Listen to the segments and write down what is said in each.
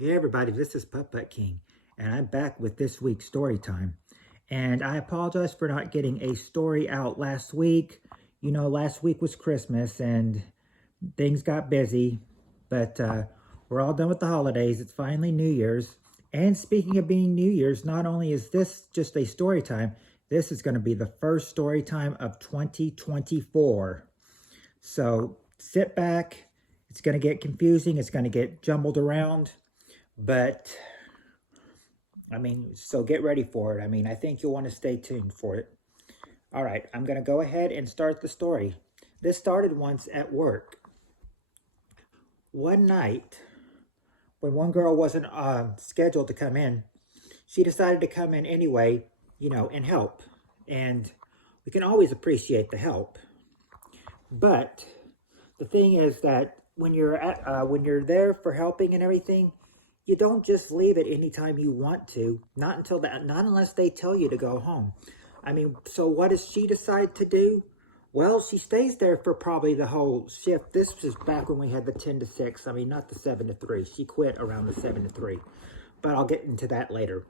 Hey everybody, this is Putt King, and I'm back with this week's story time. And I apologize for not getting a story out last week. You know, last week was Christmas and things got busy, but we're all done with the holidays. It's finally New Year's. And speaking of being New Year's, not only is this just a story time, this is going to be the first story time of 2024. So sit back. It's going to get confusing. It's going to get jumbled around. But, so get ready for it. I think you'll want to stay tuned for it. All right, I'm going to go ahead and start the story. This started once at work. One night, when one girl wasn't scheduled to come in, she decided to come in anyway, and help. And we can always appreciate the help. But the thing is that when you're there for helping and everything, you don't just leave it anytime you want to, not unless they tell you to go home. So what does she decide to do? Well, she stays there for probably the whole shift. This was back when we had the 10 to 6. Not the 7 to 3. She quit around the 7 to 3. But I'll get into that later.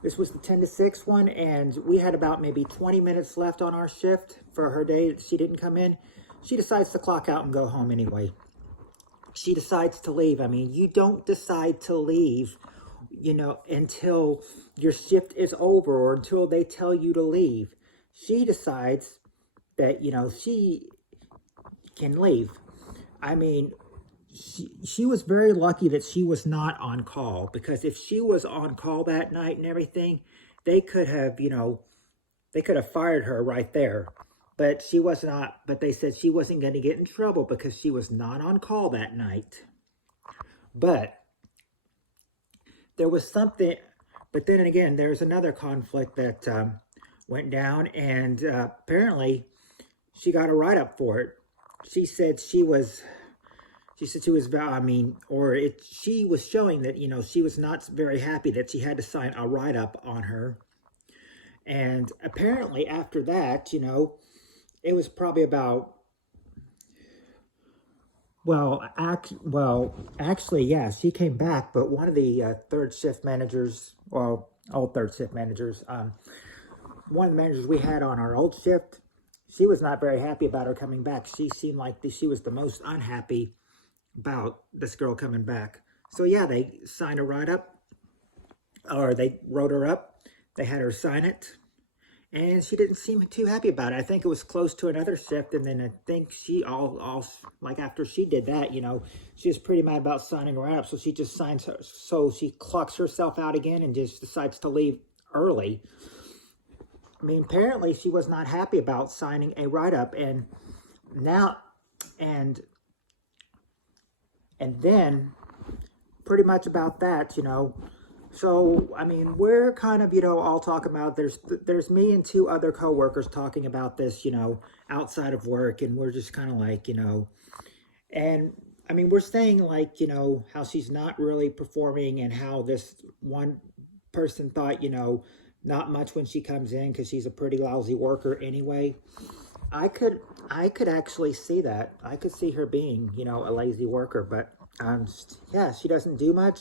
This was the 10 to 6 one, and we had about maybe 20 minutes left on our shift for her day. She didn't come in. She decides to clock out and go home anyway. She decides to leave. You don't decide to leave, until your shift is over or until they tell you to leave. She decides that, she can leave. She was very lucky that she was not on call, because if she was on call that night and everything, they could have, they could have fired her right there. But she was not, but they said she wasn't going to get in trouble because she was not on call that night. But there was something, but then again, there's another conflict that went down, and apparently she got a write-up for it. She said she was, she was showing that, she was not very happy that she had to sign a write-up on her. And apparently after that, it was probably about, actually, yeah, she came back, but one of the third shift managers, well, all third shift managers, one of the managers we had on our old shift, she was not very happy about her coming back. She seemed like she was the most unhappy about this girl coming back. So yeah, they signed a write-up, or they wrote her up. They had her sign it. And she didn't seem too happy about it. I think it was close to another shift, and then I think she like after she did that, she was pretty mad about signing her up, so she just signs her, so she clocks herself out again and just decides to leave early. Apparently she was not happy about signing a write-up, and now, and then pretty much about that, So, we're kind of, all talking about, there's me and two other coworkers talking about this, outside of work, and we're just kind of like, and we're saying like, how she's not really performing, and how this one person thought, not much when she comes in because she's a pretty lousy worker anyway. I could actually see that. I could see her being, a lazy worker, but yeah, she doesn't do much.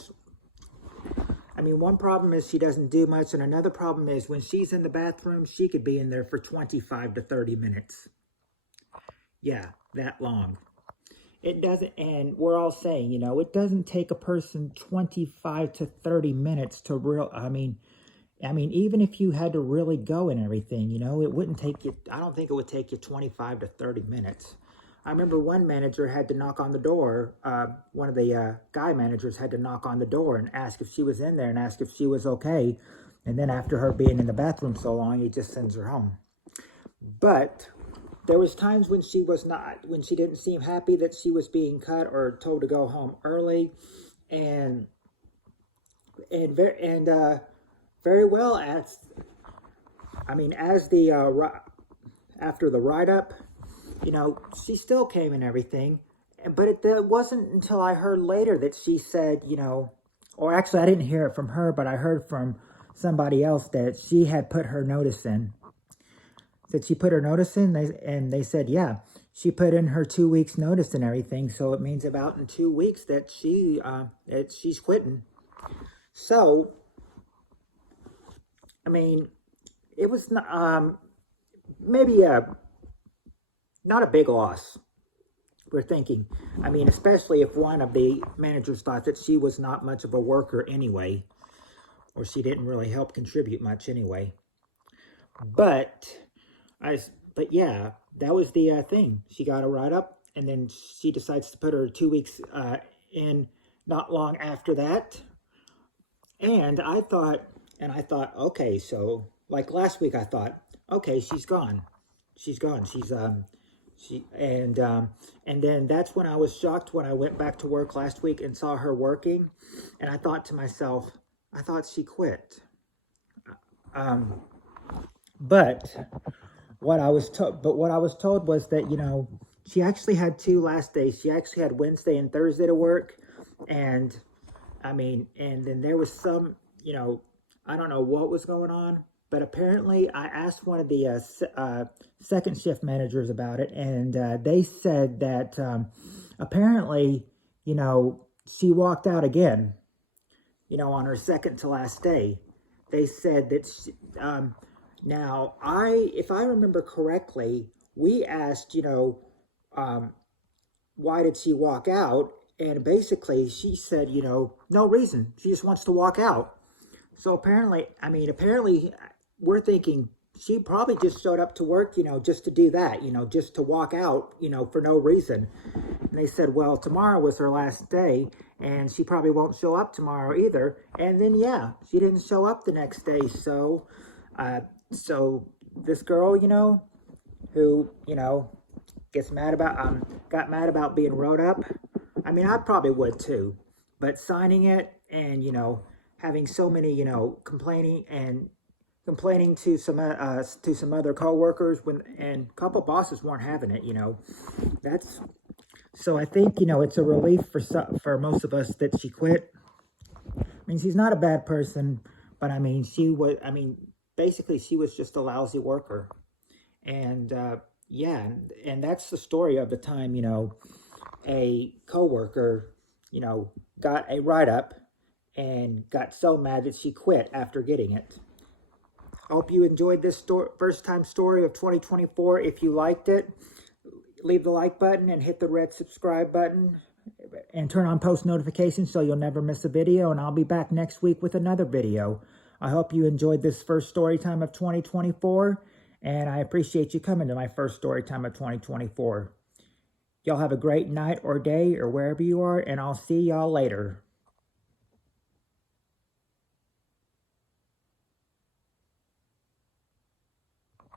One problem is she doesn't do much, and another problem is when she's in the bathroom, she could be in there for 25 to 30 minutes. Yeah, that long. It doesn't, and we're all saying, it doesn't take a person 25 to 30 minutes to even if you had to really go and everything, it wouldn't take you, I don't think it would take you 25 to 30 minutes. I remember one manager had to knock on the door. One of the guy managers had to knock on the door and ask if she was in there and ask if she was okay. And then after her being in the bathroom so long, he just sends her home. But there was times when she didn't seem happy that she was being cut or told to go home early, and very well as after the write-up, she still came and everything. But it wasn't until I heard later that she said, or actually I didn't hear it from her, but I heard from somebody else that she had put her notice in. That she put her notice in, and they said, yeah, she put in her 2 weeks notice and everything. So it means about in 2 weeks that she's quitting. So, I mean, it was maybe not a big loss. We're thinking, I mean, especially if one of the managers thought that she was not much of a worker anyway, or she didn't really help contribute much anyway. But I, but yeah, that was the thing. She got a write up, and then she decides to put her 2 weeks in not long after that. And I thought, okay, so like last week, I thought, okay, she's gone, she's gone, she and then that's when I was shocked when I went back to work last week and saw her working, and I thought to myself, I thought she quit. Um, but what I was told was that she actually had two last days. She actually had Wednesday and Thursday to work, and I mean, and then there was some, I don't know what was going on, but apparently I asked one of the second shift managers about it, and they said that apparently, she walked out again, on her second to last day. They said that now if I remember correctly, we asked, um, why did she walk out? And basically, she said, no reason. She just wants to walk out. So apparently, we're thinking she probably just showed up to work, just to do that, just to walk out, for no reason. And they said, well, tomorrow was her last day, and she probably won't show up tomorrow either. And then, yeah, she didn't show up the next day. So this girl, who, gets mad about got mad about being wrote up. I mean, I probably would too, but signing it and having so many complaining to some other coworkers when and a couple bosses weren't having it. That's so I think it's a relief for most of us that she quit. I mean, she's not a bad person, but I mean, she was. I mean, basically, she was just a lousy worker, and yeah, and that's the story of the time a coworker got a write up and got so mad that she quit after getting it. Hope you enjoyed this first time story of 2024. If you liked it, leave the like button and hit the red subscribe button and turn on post notifications so you'll never miss a video, and I'll be back next week with another video. I hope you enjoyed this first story time of 2024, and I appreciate you coming to my first story time of 2024. Y'all have a great night or day or wherever you are, and I'll see y'all later.